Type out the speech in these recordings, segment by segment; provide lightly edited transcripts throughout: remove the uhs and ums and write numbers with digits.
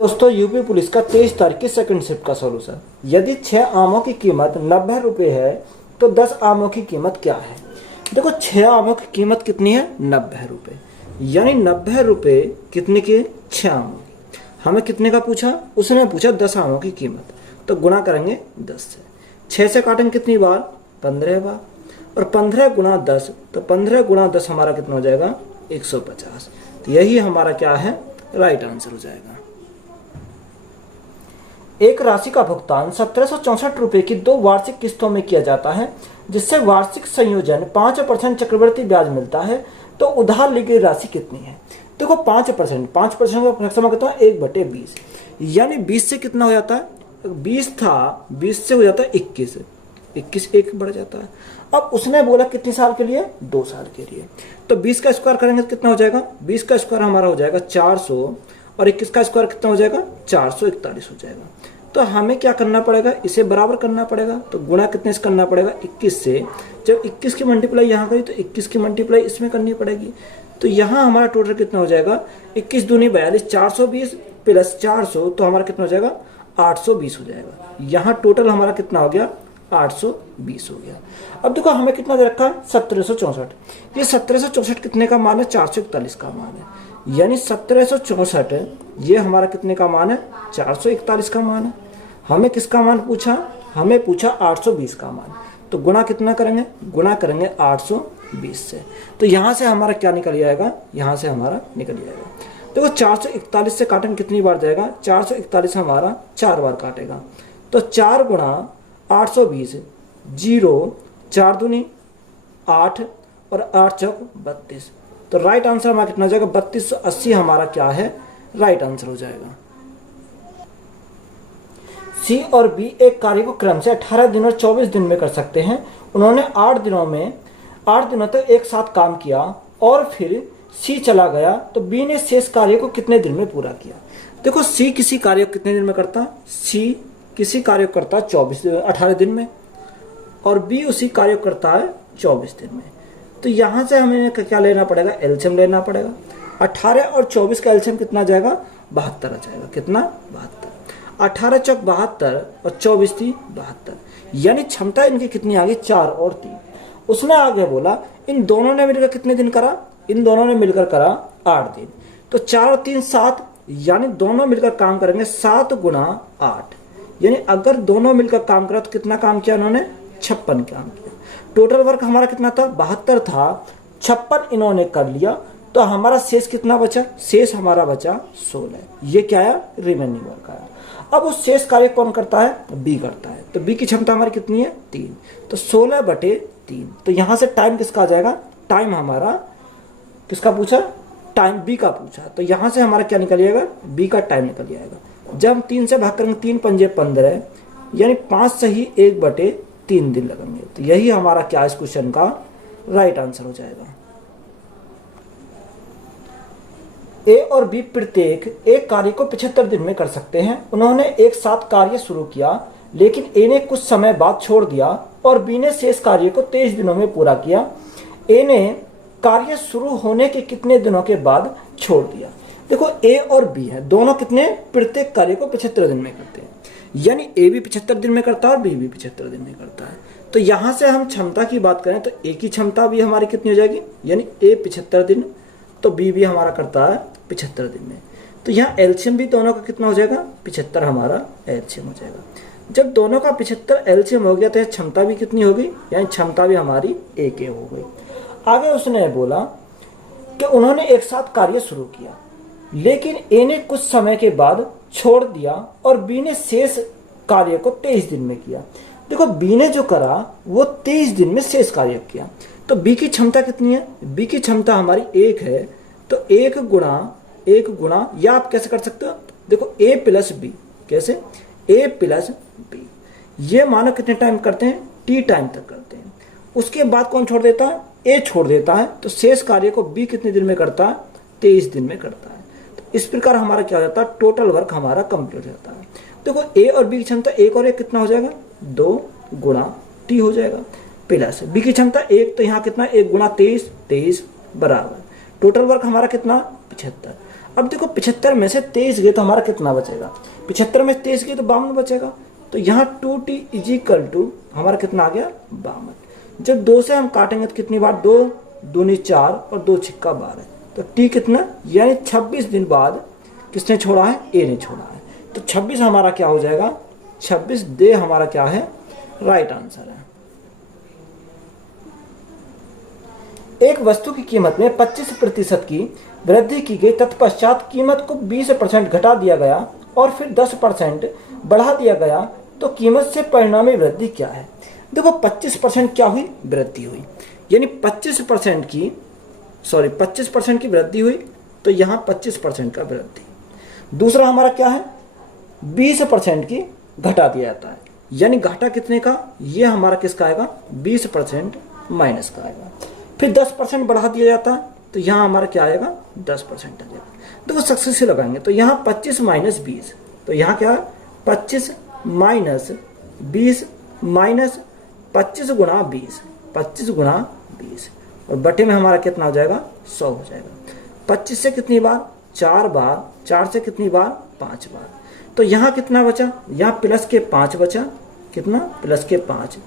दोस्तों UP police का 23 तारीख की सेकंड शिफ्ट का सॉल्यूशन। यदि 6 आमों की कीमत 90 रुपये है तो 10 आमों की कीमत क्या है। देखो 6 आमों की कीमत कितनी है, 90 रुपये, यानी 90 रुपये कितने के, 6 आमों की। हमें कितने का पूछा, उसने पूछा 10 आमों की कीमत, तो गुणा करेंगे 10 से। 6 से काटेंगे कितनी बार, 15 बार, और 15 गुणा 10, तो 15 गुणा 10 हमारा कितना हो जाएगा, 150। तो यही हमारा क्या है, राइट आंसर हो जाएगा। एक राशि का भुगतान 1764 रुपये की 2 वार्षिक किस्तों में किया जाता है, जिससे वार्षिक संयोजन 5% चक्रवृद्धि ब्याज मिलता है, तो उधार ली गई राशि कितनी है। देखो 5% का फ्रैक्शन कितना, 1/20, यानी 20 से कितना हो जाता है, 20 था, 20 से हो जाता है 21, 21 एक बढ़ जाता है। अब उसने बोला कितने साल के लिए, 2 साल के लिए, तो 20 का स्क्वायर करेंगे तो कितना हो जाएगा, 20 का स्क्वायर हमारा हो जाएगा 400, और 21 का स्क्वायर कितना हो जाएगा, 441 हो जाएगा। तो हमें क्या करना पड़ेगा, इसे बराबर करना पड़ेगा, तो गुणा कितने से करना पड़ेगा, 21 से। जब 21 की मल्टीप्लाई यहाँ करी तो 21 की मल्टीप्लाई इसमें करनी पड़ेगी, तो यहाँ हमारा टोटल कितना हो जाएगा, 21 दूनी 42, 420 प्लस 400, तो हमारा कितना हो जाएगा, 820 हो जाएगा। यहाँ टोटल हमारा कितना हो गया, 820 हो गया। अब देखो हमें कितना दे रखा है, 1764। ये 1764 कितने का मान है, 441 का मान है, यानी 1764 ये हमारा कितने का मान है, 441 का मान है। हमें किसका मान पूछा, हमें पूछा 820 का मान, तो गुणा कितना करेंगे, गुणा करेंगे 820 से, तो यहाँ से हमारा क्या निकल जाएगा, यहाँ से हमारा निकल जाएगा। देखो 441 से काटेंगे कितनी बार जाएगा, 441 हमारा 4 बार काटेगा, तो 4 गुणा 820, 0, 4 दूनी 8, और 8 चौक 32, तो राइट आंसर हमारा कितना हो जाएगा, 3280 हमारा क्या है, राइट आंसर हो जाएगा। सी और बी एक कार्य को क्रम से 18 दिन और 24 दिन में कर सकते हैं। उन्होंने 8 दिनों तक एक साथ काम किया और फिर सी चला गया, तो बी ने शेष कार्य को कितने दिन में पूरा किया। देखो सी किसी कार्य को कितने दिन में करता, सी किसी कार्य को करता 18 दिन में, और बी उसी कार्य को करता है 24 दिन में। तो यहाँ से हमें क्या लेना पड़ेगा, एलसीएम लेना पड़ेगा। 18 और 24 का एलसीएम कितना जाएगा, 72 आ जाएगा, कितना, 72। 18 चौक 72 और 24 थी 72, यानी क्षमता इनकी कितनी आ गई, 4 और 3। उसने आगे बोला इन दोनों ने मिलकर कितने दिन करा, इन दोनों ने मिलकर करा 8 दिन, तो 4 और 3 7, यानी दोनों मिलकर काम करेंगे 7 गुणा 8, यानी अगर दोनों मिलकर काम करा तो कितना काम किया उन्होंने, 56 काम किया। टोटल वर्क हमारा कितना था, 72 था, 56 इन्होंने कर लिया, तो हमारा शेष कितना बचा, शेष हमारा बचा 16। ये क्या है, रिमेनिंग वर्क आया। अब उस शेष कार्य कौन करता है, बी करता है, तो बी की क्षमता हमारी कितनी है, 3, तो 16/3। तो यहाँ से टाइम किसका आ जाएगा, टाइम हमारा किसका पूछा, टाइम बी का पूछा, तो यहाँ से हमारा क्या निकल जाएगा, बी का टाइम निकल जाएगा। जब हम 3 से भाग करेंगे, 3 पंजे 15, यानी 5 से ही 1/3 दिन लगेंगे, तो यही हमारा क्या इस क्वेश्चन का राइट आंसर हो जाएगा। ए और बी प्रत्येक एक कार्य को 75 दिन में कर सकते हैं। उन्होंने एक साथ कार्य शुरू किया, लेकिन ए ने कुछ समय बाद छोड़ दिया और बी ने शेष कार्य को 23 दिनों में पूरा किया। ए ने कार्य शुरू होने के कितने दिनों के बाद छोड़ दिया। देखो ए और बी है, दोनों कितने, प्रत्येक कार्य को 75 दिन में करते हैं, यानी ए भी 75 दिन में करता है और बी भी 75 दिन में करता है। तो यहाँ से हम क्षमता की बात करें तो ए की क्षमता भी हमारी कितनी हो जाएगी, यानी ए 75 दिन, तो बी भी हमारा करता है 75 दिन में। तो यहाँ एलसीएम भी दोनों का कितना हो जाएगा, 75 हमारा एलसीएम हो जाएगा। जब दोनों का 75 एलसीएम हो गया तो क्षमता भी कितनी होगी, यानी क्षमता भी हमारी एक हो गई। आगे उसने बोला कि उन्होंने एक साथ कार्य शुरू किया, लेकिन ए ने कुछ समय के बाद छोड़ दिया और बी ने शेष कार्य को 23 दिन में किया। देखो बी ने जो करा वो 23 दिन में शेष कार्य किया, तो बी की क्षमता कितनी है, बी की क्षमता हमारी 1 है, तो 1 गुणा, या आप कैसे कर सकते हो, देखो a प्लस बी, कैसे, a प्लस बी, ये मानो कितने टाइम करते हैं, t टाइम तक करते हैं। उसके बाद कौन छोड़ देता है, a छोड़ देता है, तो शेष कार्य को b कितने दिन में करता है, 23 दिन में करता है। तो इस प्रकार हमारा क्या हो जाता है, टोटल वर्क हमारा कंप्लीट हो जाता है। देखो a और b की क्षमता 1 और 1 कितना हो जाएगा, 2 गुणा t हो जाएगा, प्लस b की क्षमता 1, तो यहाँ कितना, 1 गुणा 23 बराबर, टोटल वर्क हमारा कितना, 75। अब देखो 75 में से 23 गए तो हमारा कितना बचेगा, 75 में 23 गए तो 52 बचेगा। तो यहाँ 2t इजिकल टू हमारा कितना आ गया 52। जब 2 से हम काटेंगे तो कितनी बार, 2 दूनी 4 और 2 छिक्का 12। तो t कितना, यानी 26 दिन बाद किसने छोड़ा है, ए ने छोड़ा है। तो 26 हमारा क्या हो जाएगा, 26 दे हमारा क्या है, राइट आंसर है। एक वस्तु की कीमत में 25% की वृद्धि की गई, तत्पश्चात कीमत को 20% घटा दिया गया और फिर 10% बढ़ा दिया गया, तो कीमत से परिणामी वृद्धि क्या है। देखो 25% क्या हुई, वृद्धि हुई, यानी 25% की वृद्धि हुई, तो यहाँ 25% का वृद्धि। दूसरा हमारा क्या है, 20% की घटा दिया जाता है, यानी घाटा कितने का, ये हमारा किसका आएगा, 20% माइनस का आएगा। फिर 10% बढ़ा दिया जाता है, तो यहाँ हमारा क्या आएगा, 10% आ जाएगा। देखो सक्सेस से लगाएंगे तो यहाँ 25 माइनस 20, तो यहाँ क्या है 25 माइनस 20 माइनस 25 गुणा 20, 25 गुणा 20, और बटे में हमारा कितना हो जाएगा, 100 हो जाएगा। 25 से कितनी बार, 4 बार, 4 से कितनी बार, 5 बार। तो यहाँ कितना बचा, यहाँ प्लस के 5 बचा, कितना, प्लस के 5,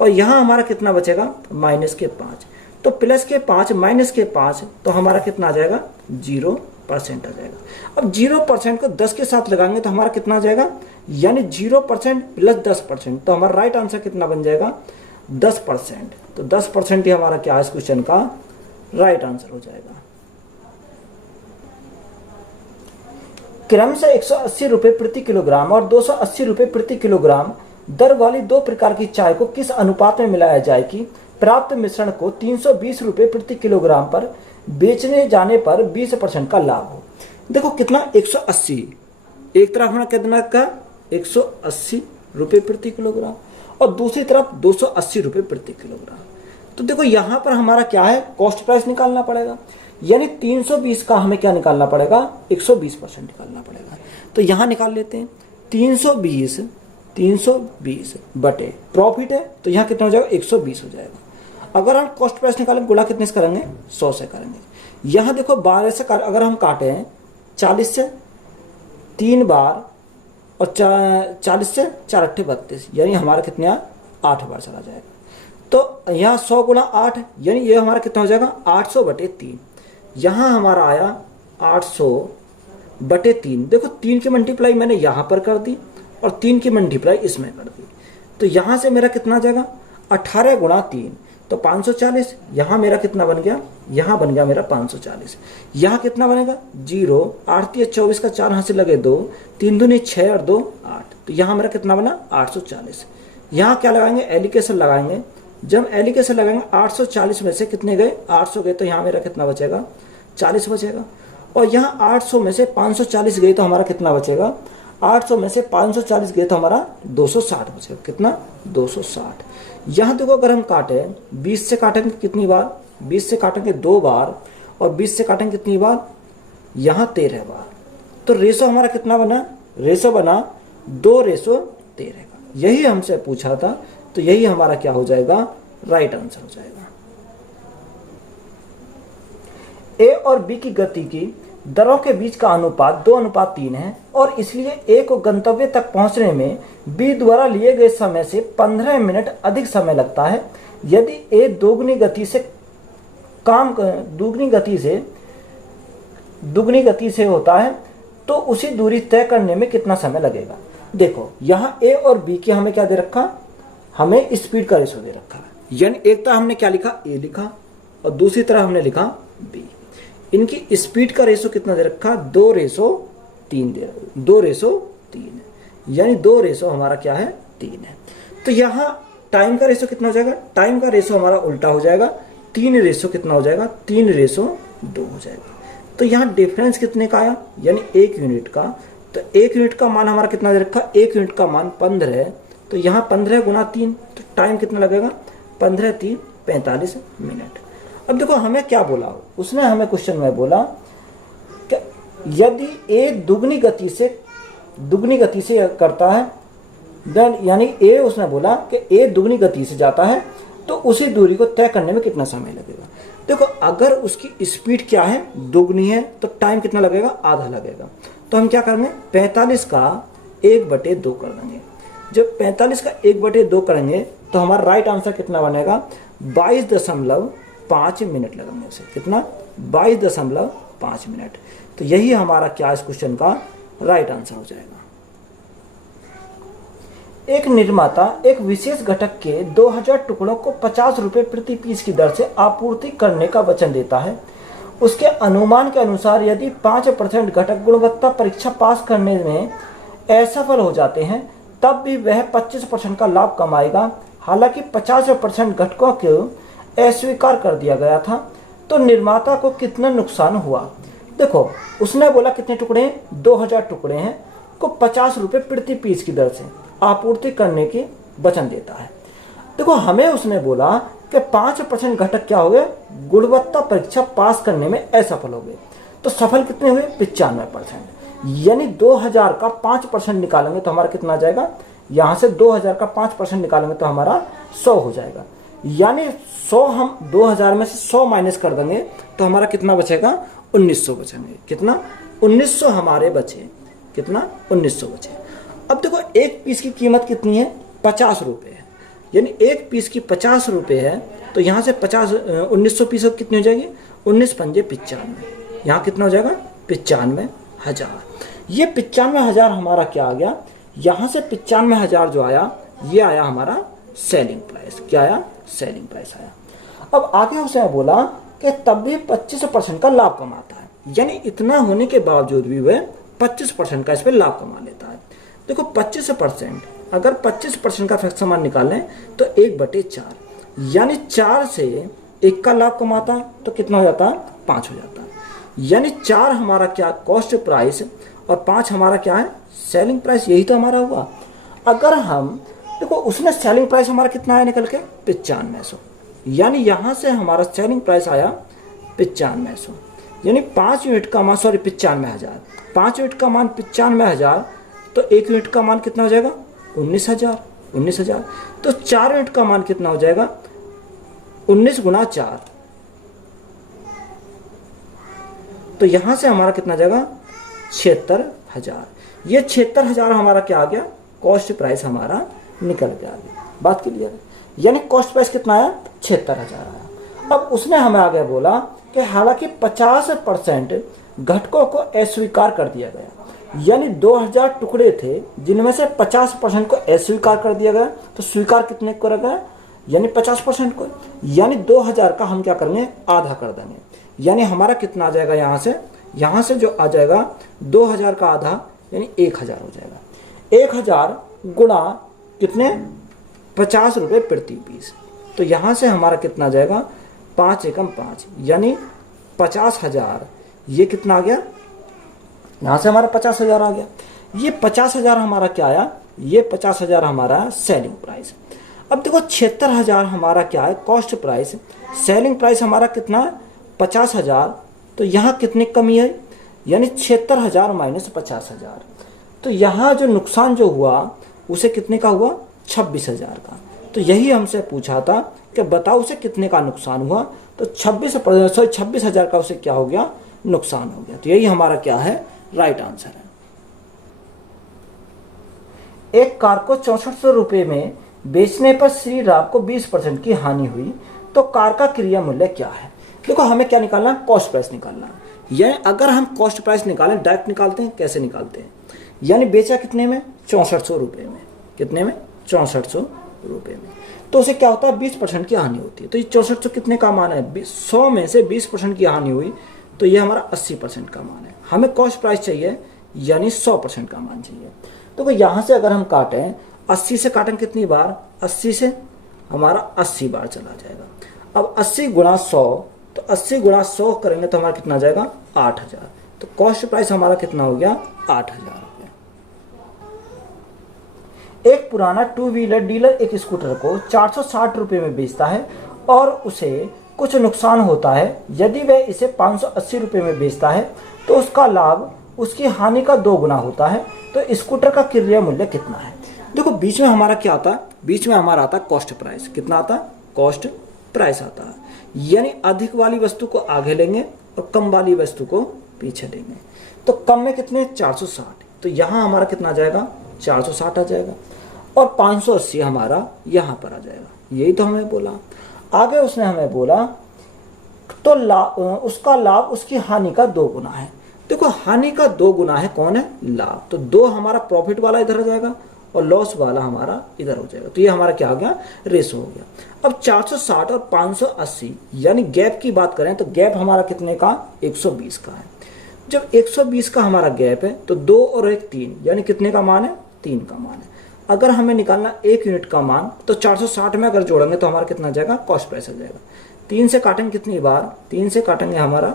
और यहाँ हमारा कितना बचेगा, माइनस के 5। तो प्लस के 5 माइनस के 5, तो हमारा कितना आ जाएगा, 0% आ जाएगा। अब 0% को 10 के साथ लगाएंगे तो हमारा कितना आ जाएगा, यानी 0% प्लस 10%, तो हमारा राइट आंसर कितना बन जाएगा, 10%। तो 10% ही हमारा क्या है, इस क्वेश्चन का राइट आंसर हो जाएगा। क्रम से 180 रुपये प्रति किलोग्राम और 280 रुपये प्रति किलोग्राम दर वाली 2 प्रकार की चाय को किस अनुपात में मिलाया जाए कि प्राप्त मिश्रण को 320 रुपये प्रति किलोग्राम पर बेचने जाने पर 20% का लाभ हो। देखो कितना, 180, एक तरफ हमारा कितना का 180 रुपये प्रति किलोग्राम और दूसरी तरफ 280 रुपये प्रति किलोग्राम। तो देखो यहाँ पर हमारा क्या है, कॉस्ट प्राइस निकालना पड़ेगा, यानी 320 का हमें क्या निकालना पड़ेगा, 120% निकालना पड़ेगा। तो यहाँ निकाल लेते हैं, 320 बटे प्रॉफिट है, तो यहाँ कितना हो जाएगा, 120 हो जाएगा। अगर हम कॉस्ट प्राइस निकालेंगे, गुणा कितने से करेंगे, 100 से करेंगे। यहाँ देखो 12 से अगर हम काटे हैं 40 से 3 बार और 40 से 4 अट्ठे 32, यानी हमारा कितने 8 बार चला जाएगा। तो यहाँ 100 गुणा 8, यानी ये हमारा कितना हो जाएगा, 800 बटे 3। यहाँ हमारा आया 800 बटे 3। देखो 3 की मल्टीप्लाई मैंने यहाँ पर कर दी और 3 की मल्टीप्लाई इसमें कर दी, तो यहाँ से मेरा कितना आ जाएगा, 18 गुणा 3, तो 540। यहाँ मेरा कितना बन गया, यहाँ बन गया मेरा 540। यहाँ कितना बनेगा, 0, 8 3 24 का 4 हाथ से लगे 2, 3 दूनी 6 और 2 8, तो यहाँ मेरा कितना बना, 840। यहाँ क्या लगाएंगे, एलिकेशन लगाएंगे। जब एलिकेशन लगाएंगे 840 में से कितने गए, 800 गए, तो यहाँ मेरा कितना बचेगा, 40 बचेगा। और यहाँ 800 में से 540 गए तो हमारा कितना बचेगा, 800 में से 540 गए तो हमारा 260 बचेगा, कितना, 260। यहाँ देखो अगर हम काटे 20 से काटेंगे कितनी बार, 20 से काटेंगे 2 बार और 20 से काटेंगे कितनी बार, यहाँ 13 बार। तो रेशो हमारा कितना बना, रेशो बना 2:13 का। यही हमसे पूछा था, तो यही हमारा क्या हो जाएगा, राइट आंसर हो जाएगा। ए और बी की गति की दरों के बीच का अनुपात 2:3 है और इसलिए ए को गंतव्य तक पहुंचने में बी द्वारा लिए गए समय से 15 मिनट अधिक समय लगता है। यदि ए दोगुनी गति से होता है तो उसी दूरी तय करने में कितना समय लगेगा। देखो यहाँ ए और बी की हमें क्या दे रखा, हमें स्पीड का रेशो दे रखा है, यानी एक तरह हमने क्या लिखा, ए लिखा और दूसरी तरह हमने लिखा बी। इनकी स्पीड का रेशो कितना दे रखा, 2:3 दे रहा, 2:3, यानी 2 रेशो हमारा क्या है, 3 है। तो यहाँ टाइम का रेशो कितना हो जाएगा, टाइम का रेशो हमारा उल्टा हो जाएगा, 3 रेशो कितना हो जाएगा, 3:2 हो जाएगा। तो यहाँ डिफरेंस कितने का आया, यानी 1 यूनिट का। तो 1 यूनिट का मान हमारा कितना दे रखा, 1 यूनिट का मान 15 है, तो यहाँ 15 गुणा 3, तो टाइम कितना लगेगा, 15 3 45 मिनट। अब देखो हमें क्या बोला, उसने हमें क्वेश्चन में बोला कि यदि ए दुगनी गति से करता है, देन यानी ए, उसने बोला कि ए दुगनी गति से जाता है तो उसी दूरी को तय करने में कितना समय लगेगा। देखो अगर उसकी स्पीड क्या है, दोगुनी है, तो टाइम कितना लगेगा, आधा लगेगा। तो हम क्या करेंगे, 45 का 1/2 कर देंगे। जब 45 का 1/2 करेंगे तो हमारा राइट आंसर कितना बनेगा, 22.5 मिनट लगेंगे उसे। कितना, 22.5 मिनट। तो यही हमारा क्या इस क्वेश्चन का राइट आंसर हो जाएगा। एक निर्माता एक विशेष घटक के 2000 टुकड़ों को 50 रुपये प्रति पीस की दर से आपूर्ति करने का वचन देता है। उसके अनुमान के अनुसार यदि 5% घटक गुणवत्ता परीक्षा पास करने में असफल हो जाते हैं तब भी वह 25% का लाभ कमाएगा। हालांकि 50% घटकों को अस्वीकार कर दिया गया था, तो निर्माता को कितना नुकसान हुआ। देखो उसने बोला कितने टुकड़े हैं, 2000 टुकड़े हैं, को 50 रुपये प्रति पीस की दर से आपूर्ति करने की वचन देता है। देखो हमें उसने बोला कि 5% घटक क्या हो गए, गुणवत्ता परीक्षा पास करने में असफल हो गए। तो सफल कितने हुए, 95%। यानी 2000 का 5% निकालेंगे तो हमारा कितना आ जाएगा, यहाँ से 2000 का 5% निकालेंगे तो हमारा 100 हो जाएगा। यानी 100 हम 2000 में से 100 माइनस कर देंगे तो हमारा कितना बचेगा, 1900 बचेंगे। कितना, 1900 हमारे बचे। कितना, 1900 बचे। अब देखो एक पीस की कीमत कितनी है, 50 रुपये है। यानी एक पीस की 50 रुपये है, तो यहाँ से 1900 पीस कितनी हो जाएगी, 19 पंजे 95। यहाँ कितना हो जाएगा, 95,000। ये 95,000 हमारा क्या आ गया, यहाँ से 95,000 जो आया ये आया हमारा सेलिंग प्राइस। क्या आया, सेलिंग प्राइस आया। अब आगे उसने बोला कि तब भी 25% का लाभ कमाता है। यानी इतना होने के बावजूद भी वह 25% का इस पर लाभ कमा लेता है। देखो 25%, अगर 25% का फ्रैक्शन मान निकालें तो 1/4, यानी 4 से 1 का लाभ कमाता है तो कितना हो जाता है, 5 हो जाता है। यानी 4 हमारा क्या कॉस्ट प्राइस और 5 हमारा क्या है, सेलिंग प्राइस। यही तो हमारा हुआ। अगर हम देखो उसने सेलिंग प्राइस हमारा कितना आया निकल के, 9500। यानी यहाँ से हमारा सेलिंग प्राइस आया 9500। यानी 5 यूनिट का मान, सॉरी 95,000, 5 यूनिट का मान 95,000, तो 1 यूनिट का मान कितना हो जाएगा, 19,000। तो 4 यूनिट का मान कितना हो जाएगा, 19 गुना 4। तो यहां से हमारा कितना जाएगा, 76,000। ये 76,000 हमारा क्या आ गया, कॉस्ट प्राइस हमारा निकल गया। बात क्लियर है। यानी कॉस्ट प्राइस कितना आया, 76,000 आया। अब उसने हमें आगे बोला कि हालांकि 50% घटकों को अस्वीकार कर दिया गया। यानी 2000 टुकड़े थे जिनमें से 50% को अस्वीकार कर दिया गया, तो स्वीकार कितने को गया, यानी 50% को। यानी 2000 का हम क्या करेंगे, आधा कर देंगे। यानी हमारा कितना आ जाएगा, यहाँ से जो आ जाएगा 2000 का आधा यानी 1000 हो जाएगा। 1000 गुणा कितने, 50 रुपये प्रति पीस। तो यहाँ से हमारा कितना आ जाएगा, 5 एकम 5, यानी 50,000। ये कितना आ गया, यहाँ से हमारा 50,000 आ गया। ये 50,000 हमारा क्या आया, ये 50,000 हमारा सेलिंग प्राइस। अब देखो 76,000 हमारा क्या है, कॉस्ट प्राइस। सेलिंग प्राइस हमारा कितना है, 50,000। तो यहाँ कितनी कमी है, यानी 76,000 माइनस 50,000। तो यहाँ जो नुकसान जो हुआ उसे कितने का हुआ, 26,000 का। तो यही हमसे पूछा था कि बताओ उसे कितने का नुकसान हुआ। तो 26,000 का उसे क्या हो गया, नुकसान हो गया। तो यही हमारा क्या है, राइट आंसर है। एक कार को 6400 रुपये में बेचने पर श्री राम को 20% की हानि हुई, तो कार का क्रिया मूल्य क्या है। देखो हमें क्या निकालना है, कॉस्ट प्राइस निकालना है। यानी अगर हम कॉस्ट प्राइस निकालें, डायरेक्ट निकालते हैं, कैसे निकालते हैं, यानी बेचा कितने में, 6400 रुपये में। कितने में, 6400 रुपये में। तो उसे क्या होता है, 20% की हानि होती है। तो ये 6400 कितने का मान है, 100 में से 20% की हानि हुई, तो ये हमारा 80% का मान है। हमें कॉस्ट प्राइस चाहिए, यानी 100% का मान चाहिए। तो यहाँ से अगर हम काटें, 80 से काटें कितनी बार, 80 से हमारा 80 बार चला जाएगा। अब 80 गुणा 100, तो 80 गुणा 100 करेंगे तो हमारा कितना जाएगा, 8,000। तो कॉस्ट प्राइस हमारा कितना हो गया, 8,000 रुपये। एक पुराना 2 व्हीलर डीलर एक स्कूटर को 460 रुपये में बेचता है और उसे कुछ नुकसान होता है। यदि वह इसे 580 रुपये में बेचता है तो उसका लाभ उसकी हानि का 2 गुना होता है। तो स्कूटर का क्रय मूल्य कितना है। देखो बीच में हमारा क्या आता है, बीच में हमारा आता है कॉस्ट प्राइस। कितना आता है, कॉस्ट प्राइस आता है। यानी अधिक वाली वस्तु को आगे लेंगे और कम वाली वस्तु को पीछे लेंगे। तो कम में कितने 460, तो यहाँ हमारा कितना आ जाएगा 460 आ जाएगा और 580 हमारा यहाँ पर आ जाएगा। यही तो हमें बोला। आगे उसने हमें बोला तो उसका लाभ उसकी हानि का 2 गुना है। देखो हानि का 2 गुना है कौन है, लाभ। तो 2 हमारा प्रॉफिट वाला इधर आ जाएगा और लॉस वाला हमारा इधर हो जाएगा। तो ये हमारा क्या हो गया, रेशो हो गया। अब 460 और 580 यानी गैप की बात करें तो गैप हमारा कितने का 120 का है। जब 120 का हमारा गैप है तो 2 और 1 3 यानी कितने का मान है, 3 का मान है। अगर हमें निकालना 1 यूनिट का मान तो 460 में अगर जोड़ेंगे तो हमारा कितना जाएगा, कॉस्ट प्राइस आ जाएगा। 3 से काटेंगे कितनी बार, 3 से काटेंगे हमारा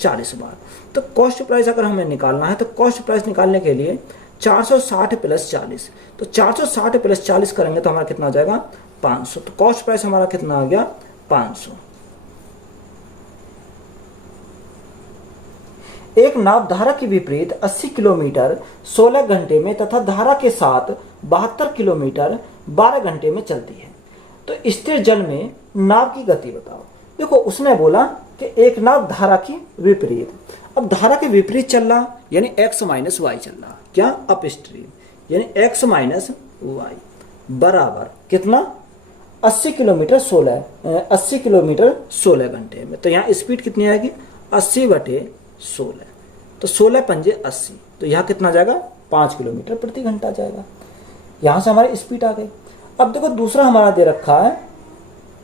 40 बार। तो कॉस्ट प्राइस अगर हमें निकालना है तो कॉस्ट प्राइस निकालने के लिए 460 प्लस 40, तो 460 प्लस 40 करेंगे तो हमारा कितना आ जाएगा 500। तो कॉस्ट प्राइस हमारा कितना आ गया 500। एक नाव धारा के विपरीत 80 किलोमीटर 16 घंटे में तथा धारा के साथ 72 किलोमीटर 12 घंटे में चलती है। तो स्थिर जल में नाव की गति बताओ। देखो उसने बोला कि एक नाव धारा की विपरीत, अब धारा के विपरीत चल रहा यानी x माइनस वाई चल रहा, क्या अप स्ट्रीम यानी x माइनस वाई बराबर कितना 80 किलोमीटर 16 घंटे में। तो यहाँ स्पीड कितनी आएगी 80/16, तो 16 पंजे 80, तो यहाँ कितना जाएगा 5 किलोमीटर प्रति घंटा जाएगा। यहाँ से हमारी स्पीड आ गई। अब देखो दूसरा हमारा दे रखा है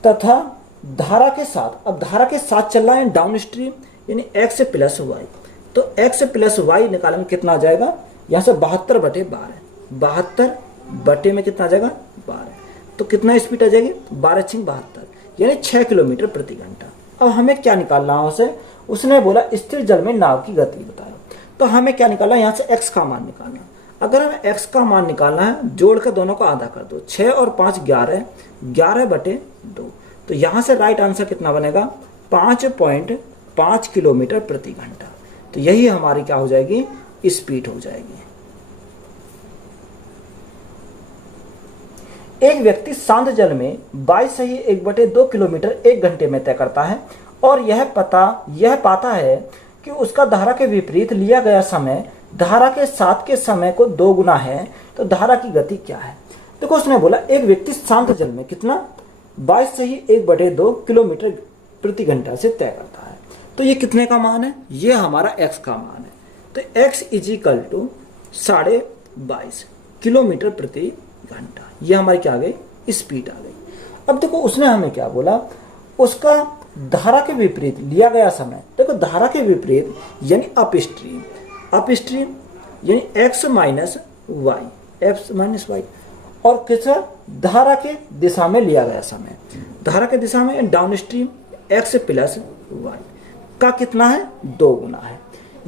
तथा धारा के साथ, अब धारा के साथ चल रहा है डाउन स्ट्रीम यानी x प्लस वाई, तो x प्लस वाई निकालेंगे कितना आ जाएगा, यहाँ से 72/12, 72 बटे में कितना आ जाएगा 12, तो कितना स्पीड आ जाएगी 12×6 यानी 6 किलोमीटर प्रति घंटा। अब हमें क्या निकालना है उसे, उसने बोला स्थिर जल में नाव की गति बताओ। तो हमें क्या निकालना है, यहाँ से x का मान निकालना। अगर हमें x का मान निकालना है जोड़ कर दोनों को आधा कर दो, 6 और 5 11, 11/2, तो यहाँ से राइट आंसर कितना बनेगा 5.5 किलोमीटर प्रति घंटा। तो यही हमारी क्या हो जाएगी, स्पीड हो जाएगी। एक व्यक्ति शांत जल में 22.1/2 किलोमीटर 1 घंटे में तय करता है और यह पाता है कि उसका धारा के विपरीत लिया गया समय धारा के साथ के समय को 2 गुना है, तो धारा की गति क्या है। देखो उसने बोला एक व्यक्ति शांत जल में कितना 22.1/2 किलोमीटर प्रति घंटा से तय करता है। तो ये कितने का मान है, ये हमारा x का मान है। तो x = 22.5 किलोमीटर प्रति घंटा, ये हमारी क्या आ गई, स्पीड आ गई। अब देखो उसने हमें क्या बोला, उसका धारा के विपरीत लिया गया समय। देखो धारा के विपरीत यानी अप स्ट्रीम यानी x माइनस वाई, और किस धारा के दिशा में लिया गया समय, धारा के दिशा में downstream x plus y का कितना है 2 गुना है।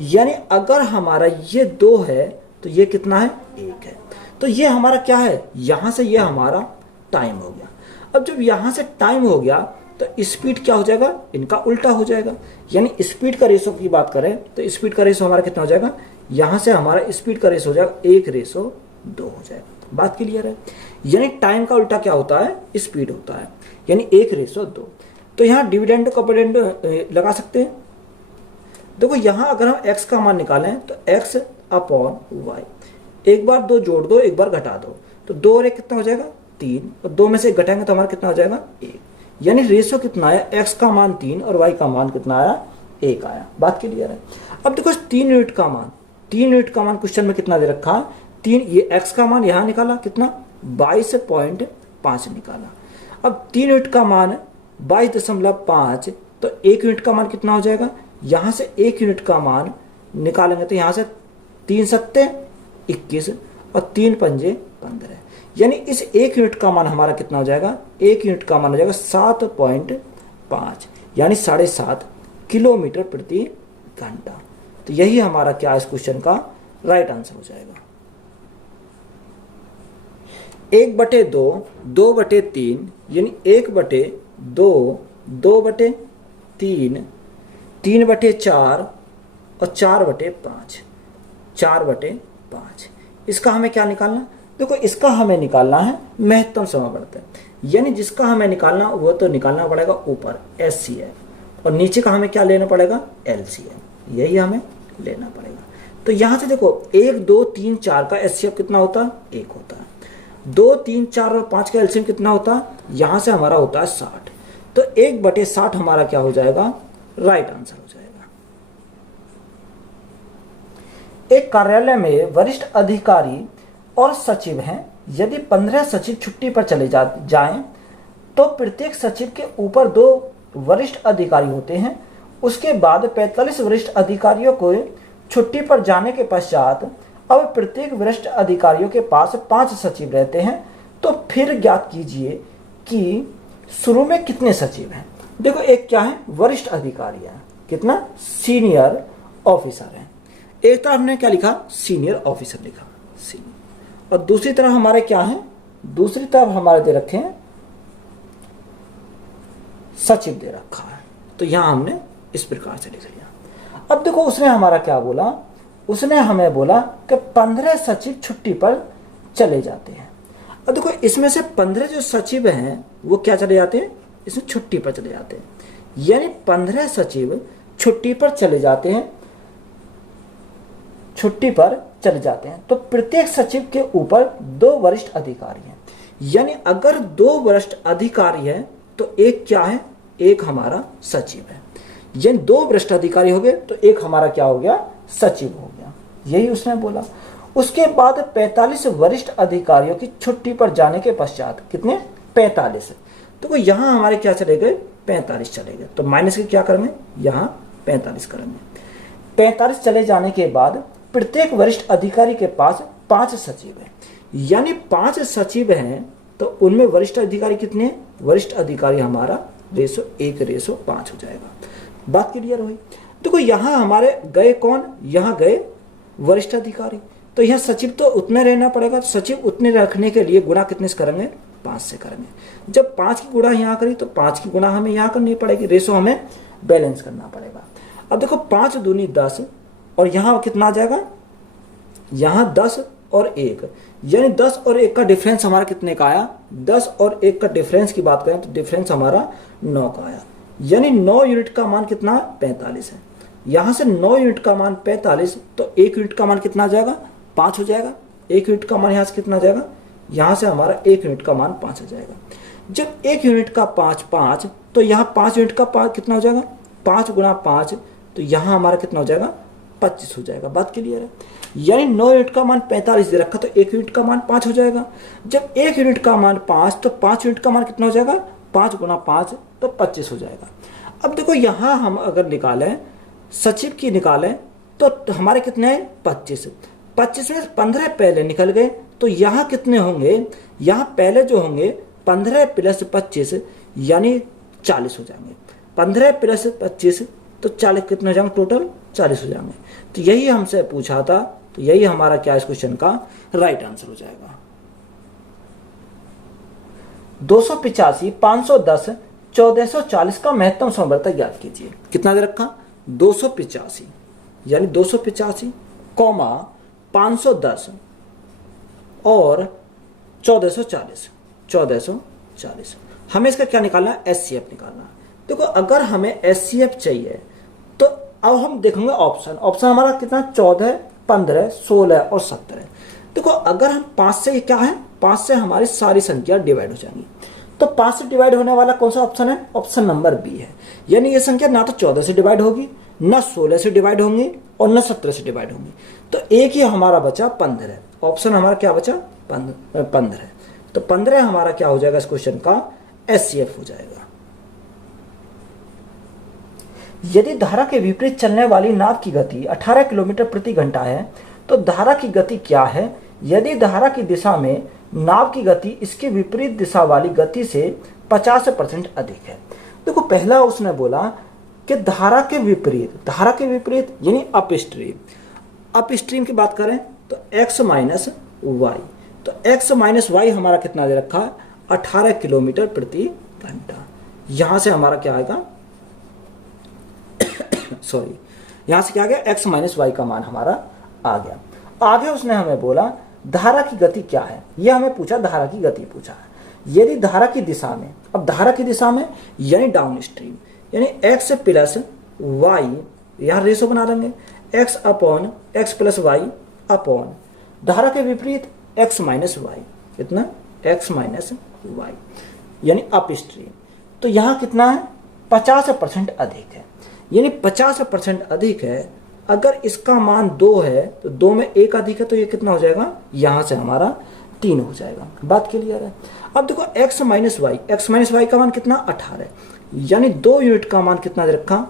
यानी अगर हमारा ये 2 है तो ये कितना है 1 है। तो ये हमारा क्या है, यहाँ से ये हमारा टाइम हो गया। अब जब यहाँ से टाइम हो गया तो स्पीड क्या हो जाएगा, इनका उल्टा हो जाएगा। यानी स्पीड का रेशो की बात करें तो स्पीड का रेशो हमारा कितना हो जाएगा, यहाँ से हमारा स्पीड का रेशो हो जाएगा 1:2 हो जाएगा। बात क्लियर है। यानी टाइम का उल्टा क्या होता है, स्पीड होता है, यानी 1:2। तो यहाँ डिविडेंड को डिविडेंड लगा सकते हैं। देखो यहाँ अगर हम x का मान निकालें तो x/y, एक बार 2 जोड़ दो, एक बार घटा दो, तो 2 और 1 कितना हो जाएगा 3, और 2 में से 1 घटाएंगे तो हमारा कितना हो जाएगा 1। यानी रेशो कितना आया, x का मान 3 और y का मान कितना आया 1 आया। बात क्लियर है। अब देखो 3 यूनिट का मान क्वेश्चन में कितना दे रखा है 3, ये x का मान यहाँ निकाला कितना 22.5 निकाला। अब 3 यूनिट का मान 22.5, तो 1 यूनिट का मान कितना हो जाएगा, यहाँ से 1 यूनिट का मान निकालेंगे तो यहाँ से 3 सत्ते 21 और 3 पंजे 15, यानी इस 1 यूनिट का मान हमारा कितना हो जाएगा, 1 यूनिट का मान हो जाएगा 7.5 यानी 7.5 किलोमीटर प्रति घंटा। तो यही हमारा क्या इस क्वेश्चन का राइट आंसर हो जाएगा। 1/2 2/3 यानी 1/2 2/3 3/4 और 4/5 4/5। इसका हमें क्या निकालना, देखो इसका हमें निकालना है महत्तम समावर्तन, यानी जिसका हमें निकालना वो तो निकालना पड़ेगा ऊपर HCF, और नीचे का हमें क्या लेना पड़ेगा LCM, यही हमें लेना पड़ेगा। तो यहाँ से देखो 1 2 3 4 का HCF कितना होता है, 1 होता है। 2 3 4 और 5 का LCM कितना होता है, यहाँ से हमारा होता है 60। तो 1/60 हमारा क्या हो जाएगा, राइट आंसर हो जाएगा। एक कार्यालय में वरिष्ठ अधिकारी और सचिव हैं। यदि 15 सचिव छुट्टी पर चले जाएं तो प्रत्येक सचिव के ऊपर 2 वरिष्ठ अधिकारी होते हैं। उसके बाद 45 वरिष्ठ अधिकारियों को छुट्टी पर जाने के पश्चात अब प्रत्येक वरिष्ठ अधिकारियों के पास 5 सचिव रहते हैं। तो फिर ज्ञात कीजिए कि शुरू में कितने सचिव हैं। देखो एक क्या है, वरिष्ठ अधिकारी है, कितना, सीनियर ऑफिसर है। एक तरफ हमने क्या लिखा, सीनियर ऑफिसर लिखा, सीनियर, और दूसरी तरफ हमारे क्या है, दूसरी तरफ हमारे दे रखे हैं सचिव दे रखा है। तो यहां हमने इस प्रकार से लिख लिया। अब देखो उसने हमारा क्या बोला, उसने हमें बोला कि 15 सचिव छुट्टी पर चले जाते हैं। अब देखो इसमें से 15 जो सचिव हैं वो क्या चले जाते हैं, इसमें छुट्टी पर चले जाते हैं। यानी 15 सचिव छुट्टी पर चले जाते हैं, छुट्टी पर चले जाते हैं। तो प्रत्येक सचिव के ऊपर 2 वरिष्ठ अधिकारी हैं। यानी अगर 2 वरिष्ठ अधिकारी हैं तो एक क्या है, एक हमारा सचिव है। यानी 2 वरिष्ठ अधिकारी हो गए तो एक हमारा क्या हो गया, सचिव हो गया, यही उसने बोला। उसके बाद 45 वरिष्ठ अधिकारियों की छुट्टी पर जाने के पश्चात कितने, 45। तो यहां हमारे क्या चले गए, 45 चले गए। तो माइनस के क्या करेंगे, यहां 45 करेंगे। 45 चले जाने के बाद प्रत्येक वरिष्ठ अधिकारी के पास 5 सचिव हैं। यानी 5 सचिव हैं तो उनमें वरिष्ठ अधिकारी कितने, वरिष्ठ अधिकारी हमारा रेशो 1:5 हो जाएगा। बात क्लियर हुई। देखो यहां हमारे गए कौन, यहां गए वरिष्ठ अधिकारी। तो यहां सचिव तो उतने रहना पड़ेगा। तो सचिव उतने रखने के लिए गुणा कितने से करेंगे, 5 से करेंगे। जब 5 की गुणा यहां करी तो 5 की गुणा हमें यहां करनी पड़ेगी, रेशो हमें बैलेंस करना पड़ेगा। अब देखो 5 दूनी 10, और यहां कितना आ जाएगा, यहां 10 और 1, यानी 10 और 1 का डिफरेंस हमारा कितने का आया, 10 और 1 का डिफरेंस की बात करें तो डिफरेंस हमारा 9 का आया। यानी 9 यूनिट का मान कितना, 45 है। यहां से 9 यूनिट का मान 45, तो 1 यूनिट का मान कितना आ जाएगा, 5 हो जाएगा। 1 यूनिट का मान यहां से कितना आ जाएगा, यहां से हमारा 1 यूनिट का मान 5 हो जाएगा। जब 1 यूनिट का 5 तो यहाँ 5 यूनिट का कितना हो जाएगा, 5 गुणा 5, तो यहाँ हमारा कितना हो जाएगा, 25 हो जाएगा। बात क्लियर है। यानी 9 यूनिट का मान 45 दे रखा, तो 1 यूनिट का मान 5 हो जाएगा। जब 1 यूनिट का मान 5, तो 5 यूनिट का मान कितना हो जाएगा, 5 गुणा 5, तो 25 हो जाएगा। अब देखो यहाँ हम अगर निकालें, सचिव की निकालें तो हमारे कितने हैं, 25। 25 में 15 पहले निकल गए, तो यहाँ कितने होंगे, यहाँ पहले जो होंगे 15 + 25 यानी 40 हो जाएंगे। 15 + 25 तो 40 कितने हो जाएंगे, टोटल 40 हो जाएंगे। तो यही हमसे पूछा था, तो यही हमारा क्या इस क्वेश्चन का राइट आंसर हो जाएगा। 285, 510, 1440 का महत्तम समवर्तक ज्ञात कीजिए। कितना दे रखा, 285, यानी 285, 510 और 1440। 1440 हमें इसका क्या निकालना है, HCF निकालना। देखो अगर हमें HCF चाहिए तो अब हम देखेंगे ऑप्शन हमारा कितना, 14, 15, 16 और 17 है। देखो अगर हम 5 से, क्या है, 5 से हमारी सारी संख्या डिवाइड हो जाएंगी। तो 5 से डिवाइड होने वाला कौन सा ऑप्शन है, ऑप्शन नंबर बी है। यानी ये संख्या ना तो 14 से डिवाइड होगी, ना 16 से डिवाइड होंगी और ना 17 से डिवाइड होंगी। तो एक ही हमारा बचा 15 है। ऑप्शन हमारा क्या बचा, 15 है। तो 15 हमारा क्या हो जाएगा, इस क्वेश्चन का HCF हो जाएगा। यदि धारा के विपरीत चलने वाली नाव की गति 18 किलोमीटर प्रति घंटा है तो धारा की गति क्या है यदि धारा की दिशा में नाव की गति इसके विपरीत दिशा वाली गति से 50% अधिक है। देखो पहला उसने बोला कि धारा के विपरीत यानी अपस्ट्रीम की बात करें तो x माइनस वाई। तो x माइनस वाई हमारा कितना दे रखा है, 18 किलोमीटर प्रति घंटा। यहां से हमारा क्या आएगा, सॉरी, यहां से क्या आ गया, x माइनस वाई का मान हमारा आ गया। आगे उसने हमें बोला धारा की गति क्या है, यह हमें पूछा, धारा की गति पूछा है। यदि धारा की दिशा में, अब धारा की दिशा में यानी डाउन स्ट्रीम, यानी x प्लस वाई, यहाँ रेशो बना लेंगे x upon x plus y upon धारा के विपरीत x माइनस वाई, कितना x माइनस वाई, यानी अप स्ट्रीम। तो यहाँ कितना है 50% अधिक है, यानी 50% अधिक है। अगर इसका मान 2 है तो 2 में 1 अधिक है, तो ये कितना हो जाएगा, यहाँ से हमारा 3 हो जाएगा। बात क्लियर है। अब देखो x माइनस वाई का मान कितना 18, यानी 2 यूनिट का मान कितना दे रखा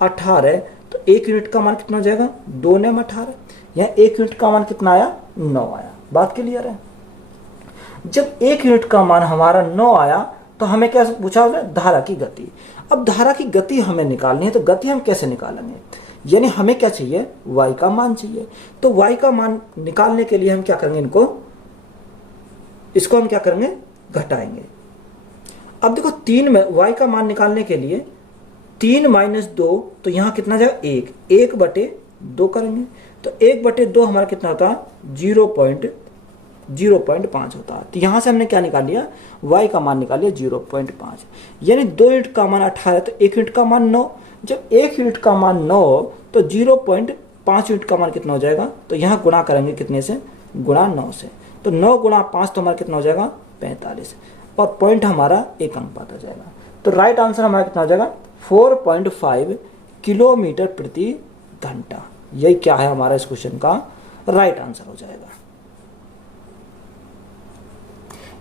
18, तो 1 यूनिट का मान कितना हो जाएगा 2 ने 18, यहाँ 1 यूनिट का मान कितना आया 9 आया। बात क्लियर है। जब 1 यूनिट का मान हमारा 9 आया तो हमें क्या पूछा, धारा की गति। अब धारा की गति हमें निकालनी है, तो गति हम कैसे निकालेंगे, यानी हमें क्या चाहिए, y का मान चाहिए। तो y का मान निकालने के लिए हम क्या करेंगे, इसको हम क्या करेंगे, घटाएंगे। अब देखो 3 में y का मान निकालने के लिए 3 माइनस 2, तो यहाँ कितना जाएगा 1 बटे 2 करेंगे, तो 1 बटे 2 हमारा कितना होता है 0.5 होता है। तो यहाँ से हमने क्या निकाल लिया, y का मान निकाल लिया 0.5, यानी 2 यूनिट का मान 18, तो 1 यूनिट का मान 9। जब 1 यूनिट का मान 9 तो 0.5 यूनिट का मान कितना हो जाएगा, तो यहाँ गुणा करेंगे कितने से, गुणा 9 से, तो 9 गुणा 5 तो हमारा कितना हो जाएगा 45, और पॉइंट हमारा एक अंक पाता जाएगा। तो राइट आंसर हमारा कितना हो जाएगा 4.5 किलोमीटर प्रति घंटा। यही क्या है हमारा इस क्वेश्चन का राइट आंसर हो जाएगा।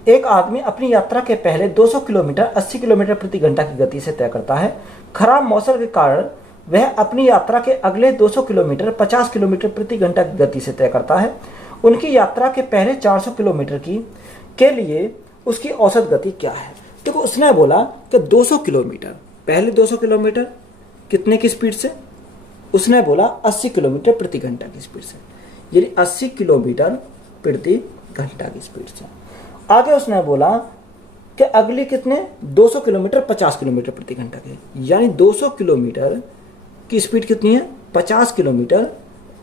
एक आदमी अपनी यात्रा के पहले 200 किलोमीटर 80 किलोमीटर प्रति घंटा की गति से तय करता है। खराब मौसम के कारण वह अपनी यात्रा के अगले 200 किलोमीटर 50 किलोमीटर प्रति घंटा की गति से तय करता है। उनकी यात्रा के पहले 400 किलोमीटर के लिए उसकी औसत गति क्या है। देखो उसने बोला कि 200 किलोमीटर, पहले 200 किलोमीटर कितने की स्पीड से, उसने बोला 80 किलोमीटर प्रति घंटा की स्पीड से, यानी 80 किलोमीटर प्रति घंटा की स्पीड से। आगे उसने बोला कि अगली कितने 200 किलोमीटर 50 किलोमीटर प्रति घंटा के, यानी 200 किलोमीटर की स्पीड कितनी है 50 किलोमीटर